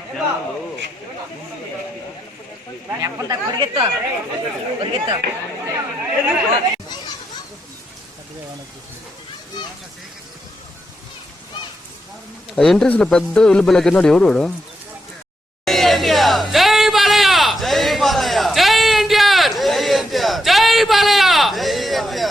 అన్న నెప్పంతా పరిగెత్తు పరిగెత్తు ఎంట్రెన్స్ లో పెద్ద ఇల్లు బలకి ఉన్నాడు ఎవడు వాడు జై బాలయ్య జై బాలయ్య జై ఎన్టీఆర్ జై బాలయ్య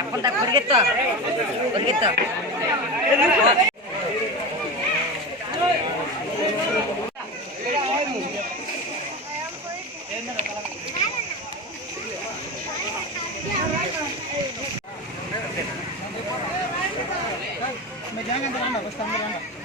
ಯಾಕೊಂತ ಕುರ್ಗಿತ್ತು ಕುರ್ಗಿತ್ತು ಮೇ ಜಾಗ ಅಂತ ಬಸ್ ತಂದ್ರೆ